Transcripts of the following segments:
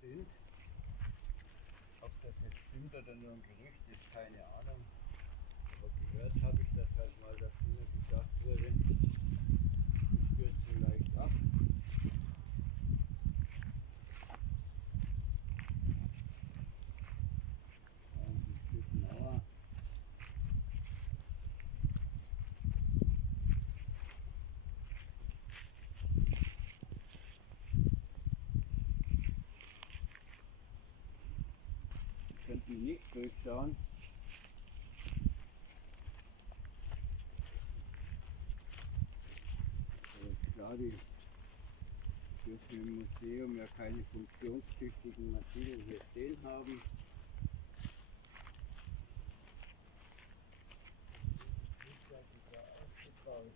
sind. Ob das jetzt stimmt oder nur ein Gerücht ist, keine Ahnung. Aber gehört habe ich das halt mal, dass immer gesagt wurde, die stürzen leicht ab. Und ein Stück Mauer. Könnten nicht durchschauen. Aber ist klar, die dürfen im Museum ja keine funktionstüchtigen Maschinen hier stehen haben. Das ist ja ausgebaut.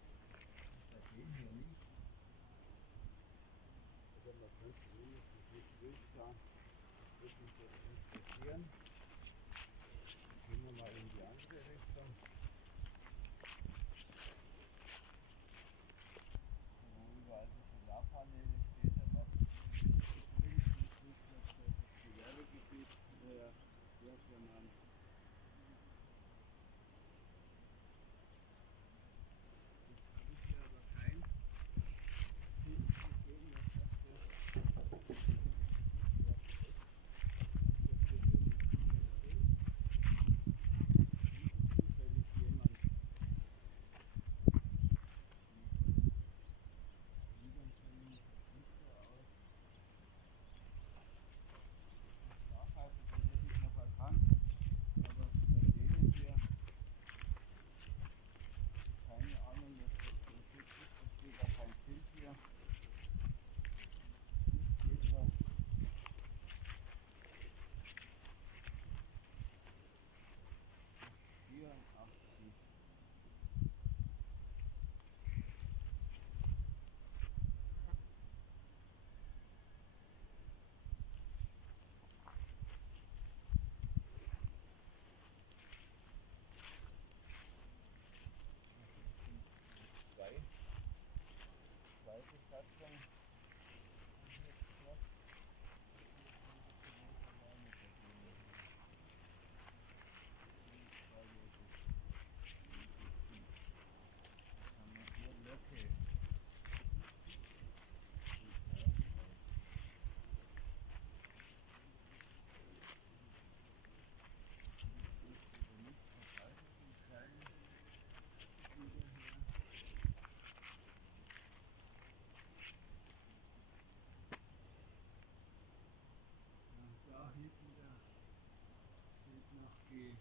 Da gehen wir nicht. Oder man könnte mindestens nicht durchschauen. Das würde mich jetzt interessieren. Gehen wir mal in die andere Richtung. Wo überall so Solarpaneele stehen, aber mindestens nicht das Gewerbegebiet sehr charmant. Jetzt habe ich hier aber kein gesehen, was das für zufällig jemand Gliedern können, das sieht so aus. Nachhaltig, das hätte ich noch erkannt, aber seitdem hier keine Ahnung, was das für ein Typ ist, da steht auch kein Schild hier. Hier steht was. 84. Zwei, zweite Satzung. Da hinten da steht noch die